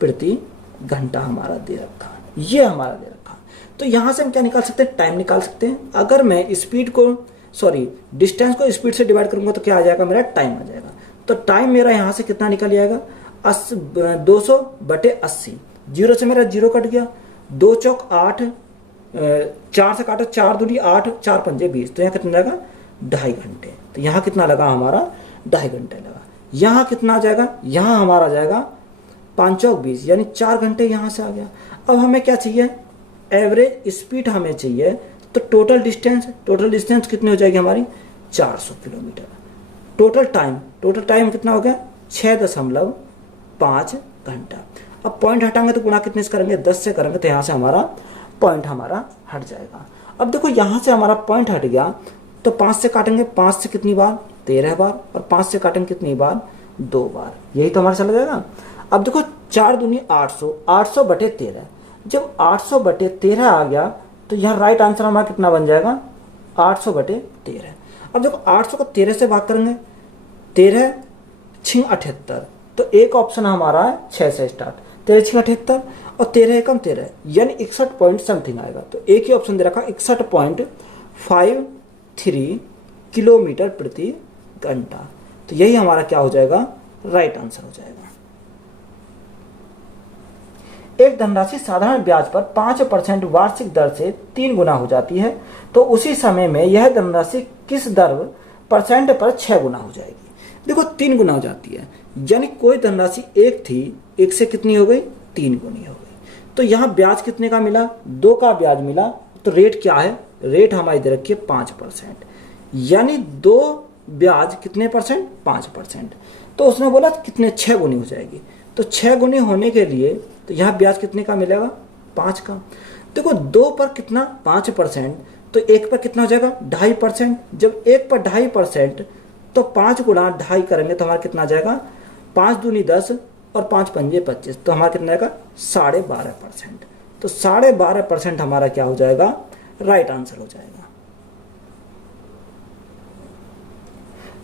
प्रति घंटा हमारा दे रखा है, ये हमारा दे रखा है। तो यहाँ से हम क्या निकाल सकते हैं, टाइम निकाल सकते हैं। अगर मैं स्पीड को डिस्टेंस को स्पीड से डिवाइड करूंगा तो क्या आ जाएगा, मेरा टाइम आ जाएगा। तो टाइम मेरा यहाँ से कितना निकल जाएगा 200 बटे 80, 0 से मेरा 0 कट गया, 2 चौक 8, 4 से काटा 4 दूनी 8, 4 पंजे 20, तो यहाँ कितना जाएगा 2.5 घंटे। तो यहाँ कितना लगा हमारा 2.5 घंटे लगा। यहाँ कितना आ जाएगा, यहाँ हमारा आ जाएगा 5 चौक 20, यानी 4 घंटे यहाँ से आ गया। अब हमें क्या चाहिए, एवरेज स्पीड हमें चाहिए। तो टोटल डिस्टेंस कितनी हो जाएगी हमारी 400 किलोमीटर। टोटल टाइम कितना हो गया 6.5 घंटा। अब पॉइंट हटाएंगे तो गुणा कितने से करेंगे 10 से करेंगे, तो यहाँ से हमारा पॉइंट हमारा हट जाएगा। अब देखो यहाँ से हमारा पॉइंट हट गया, तो 5 से काटेंगे, 5 से कितनी बार 13 बार, और 5 से काटेंगे कितनी बार 2 बार, यही तो हमारा चला जाएगा। अब देखो 4 दूनी 800, 800 बटे 13, जब 800 बटे 13 आ गया तो यहाँ राइट आंसर हमारा कितना बन जाएगा 800 बटे 13। अब देखो 800 को 13 से भाग करेंगे, 13 6 78, तो एक ऑप्शन हमारा है 6 से स्टार्ट, 13 6 78 और 13 एकम 13, यानी 61 पॉइंट समथिंग आएगा। तो एक ही ऑप्शन दे रखा 61.53 किलोमीटर प्रति घंटा। तो यही हमारा क्या हो जाएगा राइट आंसर हो जाएगा। एक धनराशि साधारण ब्याज पर 5% वार्षिक दर से 3 गुना हो जाती है, तो उसी समय में यह धनराशि किस दर परसेंट पर 6 गुना हो जाएगी। देखो 3 गुना हो जाती है, यानी कोई धनराशि 1 थी, 1 से कितनी हो गई 3 गुनी हो गई। तो यहाँ ब्याज कितने का मिला 2 का ब्याज मिला, तो रेट क्या है, रेट हमारी दे रखी है 5%, यानी 2 ब्याज कितने परसेंट 5%। तो उसने बोला कितने 6 गुनी हो जाएगी, तो 6 गुनी होने के लिए तो यहाँ ब्याज कितने का मिलेगा 5 का। देखो 2 पर कितना 5%, तो 1 पर कितना हो जाएगा 2.5%। जब 1 पर 2.5% तो 5 गुणा 2.5 करेंगे तो हमारा कितना आ जाएगा 5 दूनी 10 और 5 पंजे 25, तो हमारा कितना आएगा 12.5%। तो 12.5% हमारा क्या हो जाएगा राइट आंसर हो जाएगा।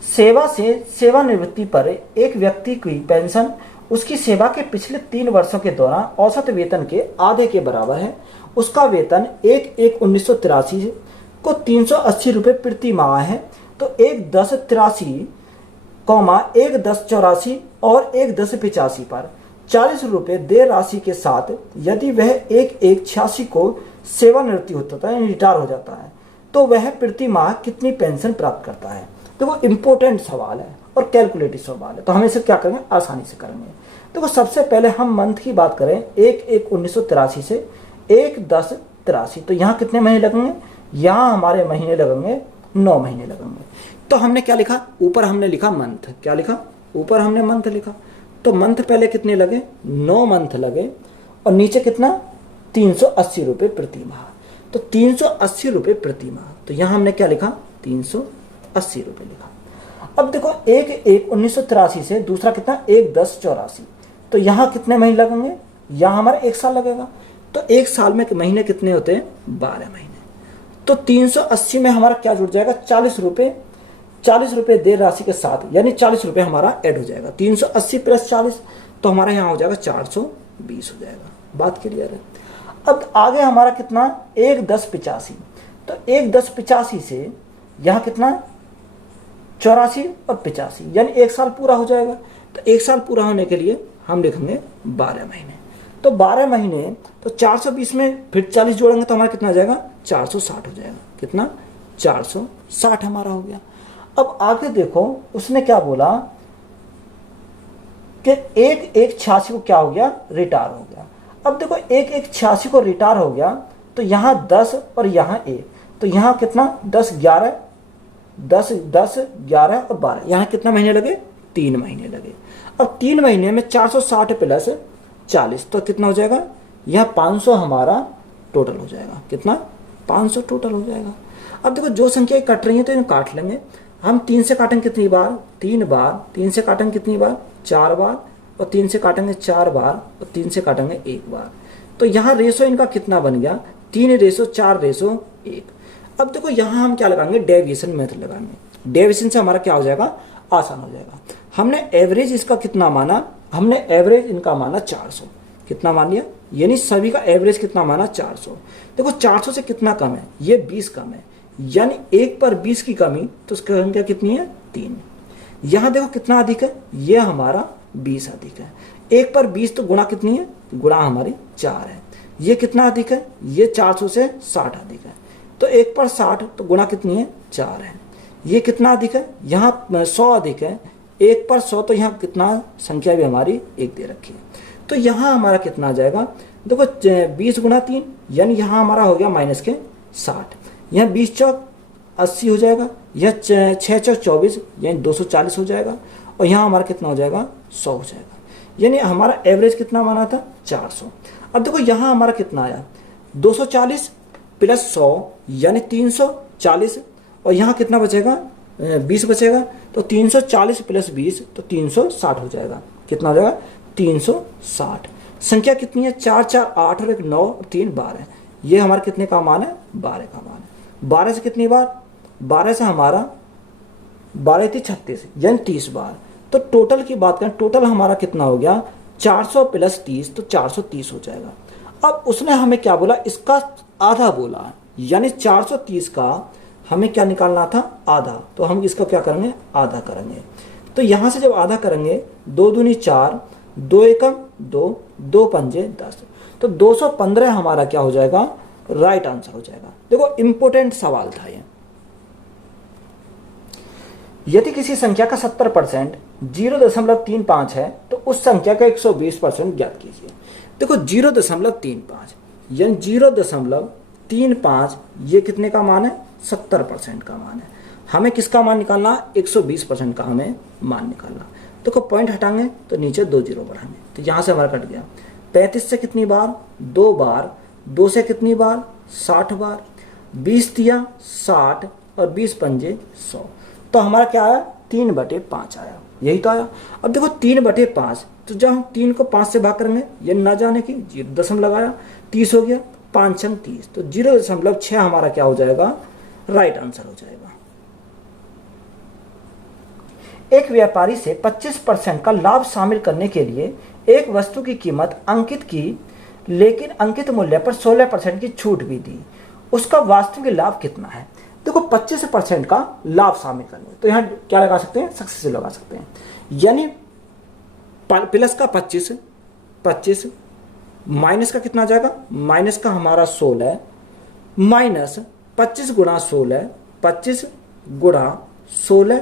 सेवा से सेवानिवृत्ति पर एक व्यक्ति की पेंशन उसकी सेवा के पिछले 3 वर्षों के दौरान औसत वेतन के आधे के बराबर है। उसका वेतन 1/1/1983 को 380 रुपये प्रति माह है। तो 1/10/83, 1/10/84 और 1/10/85 पर 40 रुपये देय राशि के साथ यदि वह 1/1/86 को सेवानिवृत्ति होता है, रिटायर हो जाता है, तो वह प्रति माह कितनी पेंशन प्राप्त करता है। तो वो इम्पोर्टेंट सवाल है और कैलकुलेटिव सवाल है, तो हम इसे क्या करेंगे, आसानी से करेंगे। देखो सबसे पहले हम मंथ की बात करें, 1/1/1983 से 1/10/83, तो यहाँ कितने महीने लगेंगे, यहाँ हमारे महीने लगेंगे 9 महीने लगेंगे। तो हमने क्या लिखा, ऊपर हमने लिखा मंथ, क्या लिखा, ऊपर हमने मंथ लिखा, तो मंथ पहले कितने लगे, 9 मंथ लगे, और नीचे कितना, 380 रुपये प्रति माह। तो 380 रुपये प्रति माह, तो यहाँ हमने क्या लिखा, 380 रुपये लिखा। अब देखो 1/1/1983 से दूसरा कितना, 1/10/84, तो यहाँ कितने महीने लगेंगे, यहाँ हमारा 1 साल लगेगा। तो 1 साल में महीने कितने होते हैं, 12 महीने। तो 380 में हमारा क्या जुड़ जाएगा, 40 रुपये देय राशि के साथ, यानी 40 रुपये हमारा ऐड हो जाएगा। 380 + 40, तो हमारा यहाँ हो जाएगा 420 हो जाएगा। बात क्लियर है। अब आगे हमारा कितना, 1/10/85, तो 1/10/85 से यहाँ कितना, 84 और 85, यानी 1 साल पूरा हो जाएगा। तो 1 साल पूरा होने के लिए हम लिखेंगे 12 महीने। तो 12 महीने, तो 420 में फिर 40 जोड़ेंगे तो हमारा कितना आ जाएगा, 460 हो जाएगा। कितना, 460 हमारा हो गया। अब आगे देखो उसने क्या बोला कि 1/1/86 को क्या हो गया, रिटायर हो गया। अब देखो 1/1/86 को रिटायर हो गया, तो यहाँ 10 और यहाँ 1, तो यहाँ कितना, 10 11 और 12, यहाँ कितना महीने लगे, 3 महीने लगे। अब 3 महीने में 460 + 40, तो कितना हो जाएगा, यहाँ 500 हमारा टोटल हो जाएगा। कितना, 500 टोटल हो जाएगा। अब देखो जो संख्या कट रही है तो इन्हें काट लेंगे हम। 3 से काटेंगे कितनी बार, 3 बार, 3 से काटेंगे कितनी बार, 4 बार, और 3 से काटेंगे 4 बार, और 3 से काटेंगे 1 बार। तो यहाँ रेशो इनका कितना बन गया, 3/4/1। अब देखो यहाँ हम क्या लगाएंगे, डेविएशन मेथड लगाएंगे। डेविएशन से हमारा क्या हो जाएगा, आसान हो जाएगा। हमने एवरेज इसका कितना माना, हमने एवरेज इनका माना 400, कितना मान लिया, यानी सभी का एवरेज कितना माना, 400। देखो 400 से कितना कम है, ये 20 कम है, यानी 1 पर 20 की कमी, तो उसकी संख्या कितनी है, 3। यहाँ देखो कितना अधिक है, ये हमारा 20 अधिक है। 1 पर 20 तो गुणा कितनी है, गुणा हमारी 4 है। ये कितना अधिक है, ये 400 से 60 अधिक है। तो 1 पर 60 तो गुणा कितनी है, 4 है। ये कितना अधिक है, यहाँ 100 अधिक है। 1 पर 100, तो यहाँ कितना संख्या भी हमारी 1 दे रखी है। तो यहाँ हमारा कितना आ जाएगा, देखो 20 × 3, यानी यहाँ हमारा हो गया -60। यहाँ 20 चौक 80 हो जाएगा, यह 6 चौक 24, यानी 240 हो जाएगा, और यहाँ हमारा कितना हो जाएगा, 100 हो जाएगा। यानी हमारा एवरेज कितना माना था, 400। अब देखो यहाँ हमारा कितना आया, 240 + 100 यानी 340, और यहाँ कितना बचेगा, 20 बचेगा। तो 340 + 20 तो 360 हो जाएगा। कितना हो जाएगा, 360। संख्या कितनी है, 4 4 8 और 1 9 और 3 12। ये हमारे कितने का मान है, 12 का मान है। 12 से कितनी बार, 12 से हमारा 12 थी 36, यानी 30 बार। तो टोटल की बात करें, टोटल हमारा कितना हो गया, 400 + 30 तो 430 हो जाएगा। अब उसने हमें क्या बोला, इसका आधा बोला, यानी 430 का हमें क्या निकालना था, आधा। तो हम इसका क्या करेंगे, आधा करेंगे। तो यहाँ से जब आधा करेंगे, 2 दूनी 4, 2 एकम 2, 2 पंजे 10, तो 215 हमारा क्या हो जाएगा, राइट आंसर हो जाएगा। देखो इंपॉर्टेंट सवाल था ये। यदि किसी संख्या का 70% 0.35 है तो उस संख्या का 120% ज्ञात कीजिए। देखो 0.35 यानी 0.35 ये कितने का मान है, 70% का मान है। हमें किसका मान निकालना, 120% का हमें मान निकालना। देखो पॉइंट हटाएंगे तो नीचे 2 जीरो बढ़ाएंगे, तो यहाँ से हमारा कट गया। 35 से कितनी बार, 2 बार, 2 से कितनी बार, 60 बार, 20 दिया 60 और 20 पंजे 100, तो हमारा क्या आया, 3/5 आया। यही तो आया। अब देखो 3/5, तो जब हम 3 को 5 से भाग करेंगे, ये ना जाने की 0 लगाया, 30 हो गया, 5 छंग 30, तो 0.6 हमारा क्या हो जाएगा, राइट आंसर हो जाएगा। एक व्यापारी से 25% का लाभ शामिल करने के लिए एक वस्तु की कीमत अंकित की, लेकिन अंकित मूल्य पर 16% की छूट भी दी। उसका वास्तविक लाभ कितना है। देखो 25% का लाभ शामिल करने, तो यहाँ क्या लगा सकते हैं, सक्सेसिव लगा सकते हैं। यानी प्लस का 25 माइनस का कितना जाएगा, माइनस का हमारा 16 माइनस 25 गुणा 16, 25 गुणा 16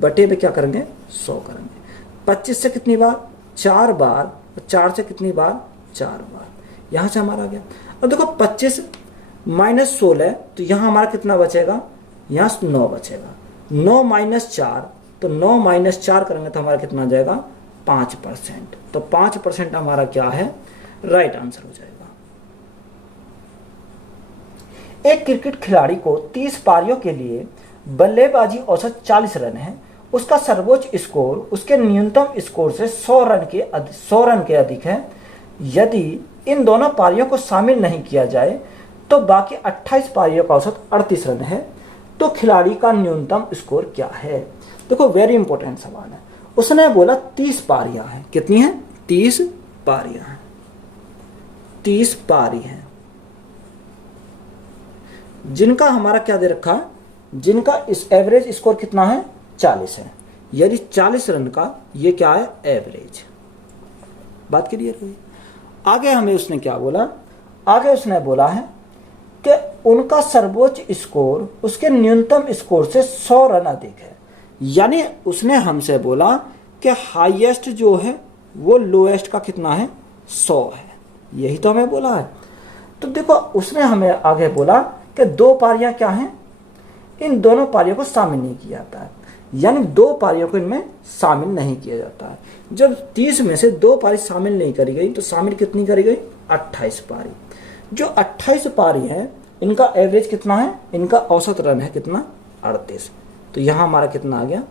बटे में क्या करेंगे 100 करेंगे। 25 से कितनी बार 4 बार, 4 से कितनी बार 4 बार, यहाँ से हमारा आ गया। अब देखो 25 माइनस 16, तो यहाँ हमारा कितना बचेगा, यहाँ 9 बचेगा। 9 माइनस 4, तो 9 माइनस 4 करेंगे तो हमारा कितना जाएगा 5%। तो 5% हमारा क्या है, राइट आंसर हो जाएगा। एक क्रिकेट खिलाड़ी को 30 पारियों के लिए बल्लेबाजी औसत 40 रन है। उसका सर्वोच्च स्कोर उसके न्यूनतम स्कोर से 100 रन के अधिक है। यदि इन दोनों पारियों को शामिल नहीं किया जाए तो बाकी 28 पारियों का औसत 38 रन है। तो खिलाड़ी का न्यूनतम स्कोर क्या है। देखो वेरी इंपॉर्टेंट सवाल है। उसने बोला 30 पारियां हैं, कितनी हैं 30 पारियां हैं, 30 पारी हैं, जिनका हमारा क्या दे रखा है, जिनका इस एवरेज स्कोर कितना है 40 है। यानी 40 रन का ये क्या है एवरेज। बात क्लियर हुई। आगे हमें उसने क्या बोला, आगे उसने बोला है कि उनका सर्वोच्च स्कोर उसके न्यूनतम स्कोर से 100 रन अधिक है। यानी उसने हमसे बोला कि हाईएस्ट जो है वो लोएस्ट का कितना है 100 है। यही तो हमें बोला है। तो देखो उसने हमें आगे बोला कि 2 पारियां क्या हैं, इन दोनों पारियों को शामिल नहीं किया जाता है। यानी 2 पारियों को इनमें शामिल नहीं किया जाता है। जब 30 में से 2 पारी शामिल नहीं करी गई तो शामिल कितनी करी गई 28 पारी। जो 28 पारी है इनका एवरेज कितना है, इनका औसत रन है कितना 38। तो यहाँ हमारा कितना आ गया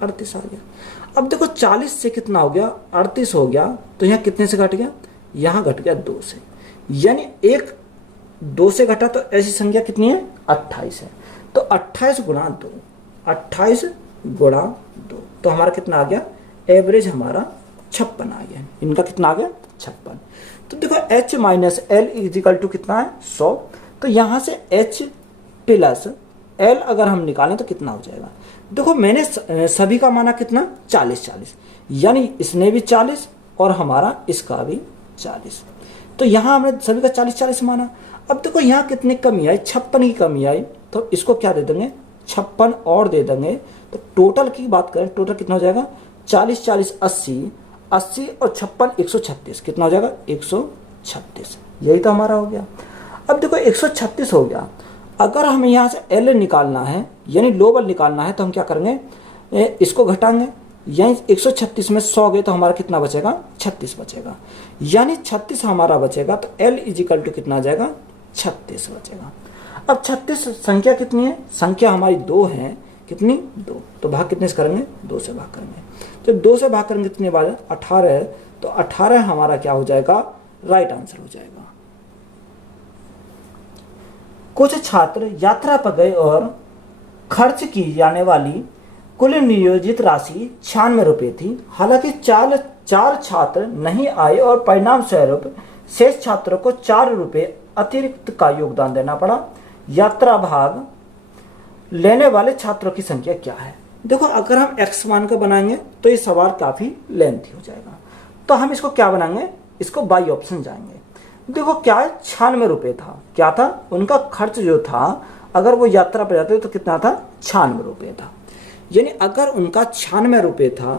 38 आ गया। अब देखो 40 से कितना हो गया 38 हो गया, तो यहाँ कितने से घट गया, यहाँ घट गया 2 से। यानी 2 से घटा तो ऐसी संख्या कितनी है 28 है। तो 28 गुणा 2, 28 गुणा 2, तो हमारा कितना आ गया एवरेज हमारा 56 आ गया। इनका कितना आ गया 56। तो देखो h minus l is equal to कितना है 100। तो यहाँ से h प्लस l अगर हम निकालें तो कितना हो जाएगा। देखो मैंने सभी का माना कितना 40, यानी इसने भी 40 और हमारा इसका भी 40। तो यहाँ हमने सभी का 40 माना। अब देखो यहाँ कितनी कमी आई 56 की कमी आई, तो इसको क्या दे देंगे 56 और दे देंगे। तो टोटल की बात करें, टोटल कितना हो जाएगा 40 80 80 और 56 136, कितना हो जाएगा 136। यही तो हमारा हो गया। अब देखो 136 हो गया। अगर हमें यहाँ से एल निकालना है यानी लोबल निकालना है तो हम क्या करेंगे, इसको घटाएंगे। यानी 136 में 100 गए तो हमारा कितना बचेगा 36 बचेगा। यानी 36 हमारा बचेगा। तो एल इजिकल टू कितना आ जाएगा 36 बचेगा। अब 36 संख्या कितनी है, संख्या हमारी 2 है, कितनी 2। तो भाग कितने से करेंगे 2 से भाग करेंगे। तो 2 से भाग करेंगे कितने बार 18 है। तो 18 हमारा क्या हो जाएगा राइट आंसर हो जाएगा। कुछ छात्र यात्रा पर गए और खर्च की जाने वाली कुल नियोजित राशि 96 रुपये थी। हालांकि 4 छात्र नहीं आए और परिणाम स्वरूप शेष छात्रों को 4 रुपये अतिरिक्त का योगदान देना पड़ा। यात्रा भाग लेने वाले छात्रों की संख्या क्या है। देखो अगर हम x मान को बनाएंगे तो ये सवाल काफी लेंथी हो जाएगा। तो हम इसको क्या बनाएंगे, इसको बाई ऑप्शन जाएंगे। देखो क्या है 96 रुपये था, क्या था उनका खर्च जो था, अगर वो यात्रा पर जाते तो कितना था 96 रुपये था। यानी अगर उनका 96 रुपये था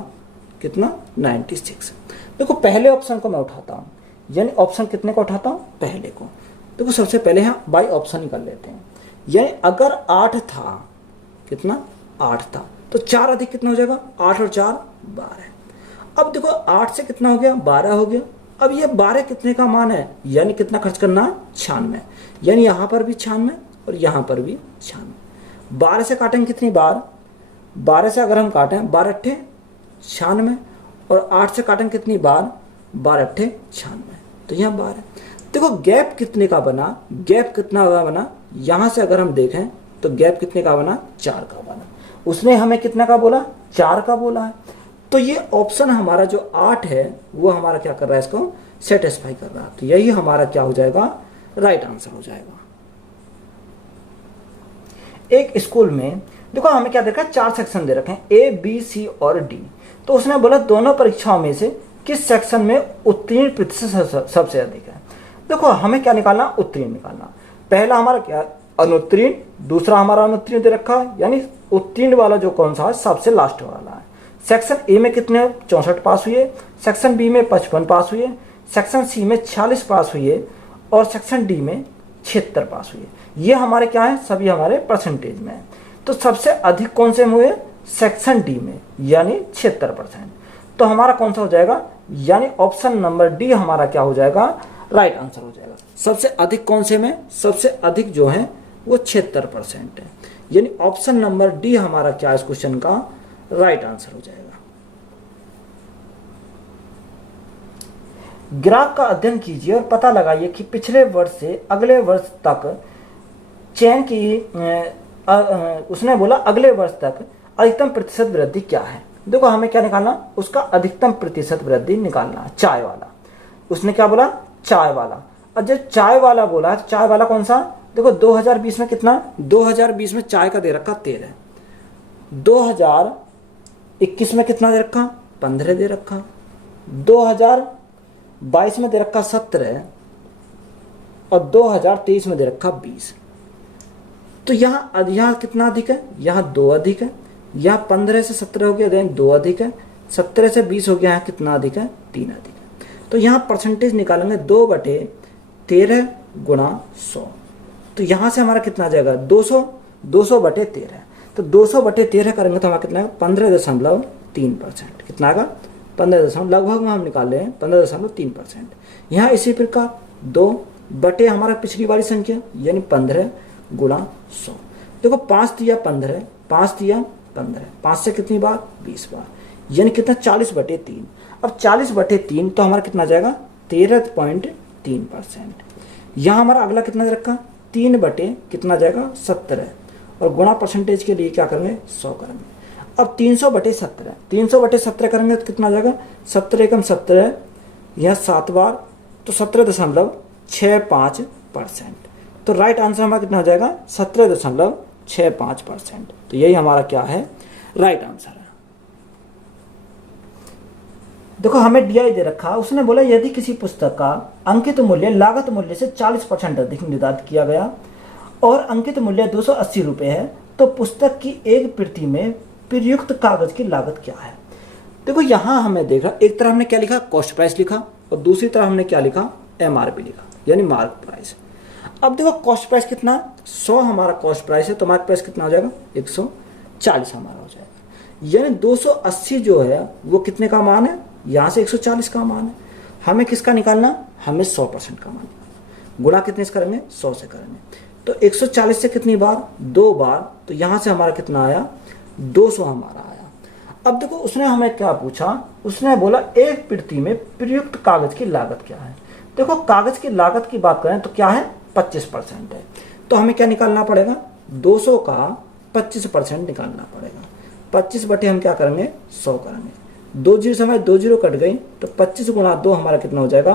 कितना 96। देखो पहले ऑप्शन को मैं उठाता हूँ, यानी ऑप्शन कितने को उठाता हूँ पहले को। देखो सबसे पहले हम बाई ऑप्शन ही कर लेते हैं। यानी अगर 8 था, कितना 8 था, तो 4 अधिक कितना हो जाएगा 8 और 4 12। अब देखो 8 से कितना हो गया 12 हो गया। अब ये 12 कितने का मान है, यानी कितना खर्च करना 96। यानी यहाँ पर भी 96 और यहाँ पर भी 96। 12 से काटेंगे कितनी बार, 12 से अगर हम काटें 12 अट्ठे 96 और 8 से काटेंगे कितनी बार 12 अट्ठे 96। तो यहाँ 12। देखो गैप कितने का बना, गैप कितना का बना, यहाँ से अगर हम देखें तो गैप कितने का बना 4 का बना। उसने हमें कितना का बोला 4 का बोला है। तो ये ऑप्शन हमारा जो 8 है वो हमारा क्या कर रहा है, इसको सेटिस्फाई कर रहा है। तो यही हमारा क्या हो जाएगा राइट आंसर हो जाएगा। एक स्कूल में देखो हमें क्या दे रखा है, 4 सेक्शन दे रखे हैं, ए बी सी और डी। तो उसने बोला दोनों परीक्षाओं में से किस सेक्शन में उत्तीर्ण प्रतिशत सबसे अधिक है। देखो हमें क्या निकालना, उत्तीर्ण निकालना। पहला हमारा क्या, अनुत्तीर्ण, दूसरा हमारा अनुत्तीर्ण दे रखा है, यानी उत्तीर्ण वाला जो कौन सा है, सबसे लास्ट वाला है। सेक्शन ए में कितने 64 पास हुए, सेक्शन बी में 55 पास हुए, सेक्शन सी में 46 पास हुए और सेक्शन डी में 76 पास हुए। ये हमारे क्या है, सभी हमारे परसेंटेज में है। तो सबसे अधिक कौन से में हुए, सेक्शन डी में, यानी 76%। तो हमारा कौन सा हो जाएगा, यानी ऑप्शन नंबर डी हमारा क्या हो जाएगा, राइट आंसर हो जाएगा। सबसे अधिक कौन से में, सबसे अधिक जो है वो 76% है, यानी ऑप्शन नंबर डी हमारा क्या है इस क्वेश्चन का राइट आंसर हो जाएगा। ग्राफ का अध्ययन कीजिए और पता लगाइए कि पिछले वर्ष से अगले वर्ष तक चयन की उसने बोला अगले वर्ष तक अधिकतम प्रतिशत वृद्धि क्या है। देखो हमें क्या निकालना, उसका अधिकतम प्रतिशत वृद्धि निकालना, चाय वाला। उसने क्या बोला, चाय वाला। और जब चाय वाला बोला, चाय वाला कौन सा, देखो 2020 में कितना, 2020 में चाय का दे रखा 13, 2021 में कितना दे रखा, 15 दे रखा, 2022 में दे रखा 17 और 2023 में दे रखा 20। तो यहाँ कितना अधिक है, यहाँ 2 अधिक है, यहाँ 15 से 17 हो गया, 2 अधिक है, 17 से 20 हो गया, यहाँ कितना अधिक है, 3 अधिक है। तो यहाँ परसेंटेज निकालेंगे 2/13 गुणा 100। तो यहाँ से हमारा कितना आ जाएगा, 200/13। तो 200/13 करेंगे तो हमारा कितना है, 15.3%। कितना आएगा, 15 लगभग हम निकाल रहे हैं 15.3%। यहाँ इसी प्रकार 2 बटे हमारा पिछली वाली संख्या यानी 15 गुणा 100। देखो 5 दिया 15, 5 दिया 15, 5 से कितनी बार, 20 बार, यानी कितना 40/3। अब 40/3 तो हमारा कितना जाएगा, 13.3%। यहाँ हमारा अगला कितना दे रखा, 3 बटे कितना जाएगा, 17 और गुणा परसेंटेज के लिए क्या करेंगे, 100 करेंगे। अब 300/17, 300/17 करेंगे तो कितना जाएगा, 17 एकम 17, यह 7 बार, तो 17.65%। तो राइट आंसर हमारा कितना हो जाएगा, 17.65%। तो यही हमारा क्या है, राइट आंसर है। देखो हमें डीआई दे रखा, उसने बोला यदि किसी पुस्तक का अंकित मूल्य लागत मूल्य से 40% अधिक निर्धारित किया गया और अंकित मूल्य 280 रुपये है, तो पुस्तक की एक प्रति में प्रयुक्त कागज की लागत क्या है। देखो यहाँ हमें देखा, एक तरफ हमने क्या लिखा, कॉस्ट प्राइस लिखा और दूसरी तरफ हमने क्या लिखा, एमआरपी लिखा, यानी मार्क प्राइस। अब देखो कॉस्ट प्राइस कितना, 100 हमारा कॉस्ट प्राइस है, तो मार्क प्राइस कितना हो जाएगा, 140 हमारा हो जाएगा। यानी 280 जो है वो कितने का मान है, यहाँ से 140 का मान है। हमें किसका निकालना, हमें 100% का मान, गुणा कितने से करेंगे, 100 से करेंगे। तो 140 से कितनी बार, 2 बार, तो यहाँ से हमारा कितना आया, 200 हमारा आया। अब देखो उसने हमें क्या पूछा, उसने बोला एक प्रति में प्रयुक्त कागज की लागत क्या है। देखो कागज की लागत की बात करें तो क्या है, 25% है। तो हमें क्या निकालना पड़ेगा, 200 का 25% निकालना पड़ेगा। 25 बटे हम क्या करेंगे, 100 करेंगे। 2 जीरो से हमारे 2 जीरो कट गई, तो 25 गुणा 2 हमारा कितना हो जाएगा,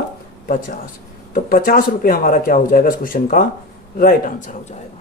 50। तो 50 रुपये हमारा क्या हो जाएगा, इस क्वेश्चन का राइट आंसर हो जाएगा।